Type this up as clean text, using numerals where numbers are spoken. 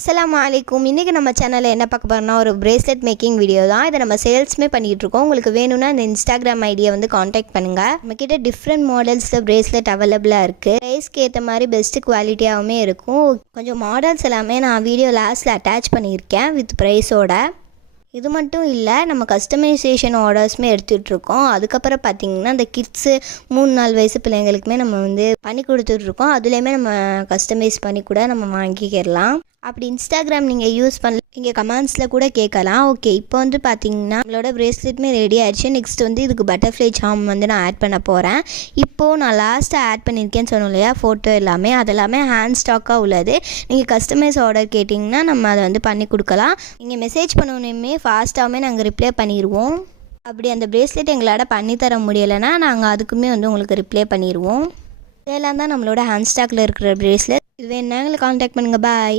அஸ்ஸலாமு அலைக்கும். இன்றைக்கி நம்ம சேனலில் என்ன பார்க்க போகிறோம்னா ஒரு பிரேஸ்லெட் மேக்கிங் வீடியோ தான். இதை நம்ம சேல்ஸுமே பண்ணிகிட்ருக்கோம். உங்களுக்கு வேணும்னா இந்த இன்ஸ்டாகிராம் ஐடியை வந்து காண்டாக்ட் பண்ணுங்கள். நம்மக்கிட்ட டிஃப்ரெண்ட் மாடல்ஸில் பிரேஸ்லெட் அவைலபிளாக இருக்குது. ப்ரைஸ்க்கு ஏற்ற மாதிரி பெஸ்ட்டு குவாலிட்டியாகவுமே இருக்கும். கொஞ்சம் மாடல்ஸ் எல்லாமே நான் வீடியோ லாஸ்ட்டில் அட்டாச் பண்ணியிருக்கேன் வித் ப்ரைஸோட. இது மட்டும் இல்லை, நம்ம கஸ்டமைசேஷன் ஆர்டர்ஸுமே எடுத்துகிட்ருக்கோம். அதுக்கப்புறம் பார்த்திங்கன்னா இந்த கிட்ஸு 3-4 வயசு பிள்ளைங்களுக்குமே நம்ம வந்து பண்ணி கொடுத்துட்ருக்கோம். அதுலேயுமே நம்ம கஸ்டமைஸ் பண்ணி கூட நம்ம வாங்கிக்கிடலாம். அப்படி இன்ஸ்டாகிராம் நீங்கள் யூஸ் பண்ணல, நீங்கள் கமெண்ட்ஸில் கூட கேட்கலாம். ஓகே, இப்போ வந்து பார்த்திங்கன்னா நம்மளோட பிரேஸ்லெட்டுமே ரெடி ஆகிடுச்சு. நெக்ஸ்ட் வந்து இதுக்கு பட்டர்ஃப்ளை சார்ம் வந்து நான் ஆட் பண்ண போகிறேன். இப்போது நான் லாஸ்ட்டாக ஆட் பண்ணியிருக்கேன்னு சொன்னோம் இல்லையா, ஃபோட்டோ எல்லாமே அதெல்லாமே ஹேண்ட் ஸ்டாக்காக உள்ளது. நீங்கள் கஸ்டமைஸ் ஆர்டர் கேட்டிங்கன்னா நம்ம அதை வந்து பண்ணி கொடுக்கலாம். நீங்கள் மெசேஜ் பண்ணணுமே ஃபாஸ்ட்டாகவே நாங்கள் ரிப்ளை பண்ணிடுவோம். அப்படி அந்த பிரேஸ்லெட் எங்களால் பண்ணித்தர முடியலைன்னா நாங்கள் அதுக்குமே வந்து உங்களுக்கு ரிப்ளை பண்ணிடுவோம். இதெல்லாம் தான் நம்மளோட ஹேண்ட் ஸ்டாக்கில் இருக்கிற பிரேஸ்லெட். இது வேணுன்னா எங்களை கான்டாக்ட் பண்ணுங்கள். பாய்.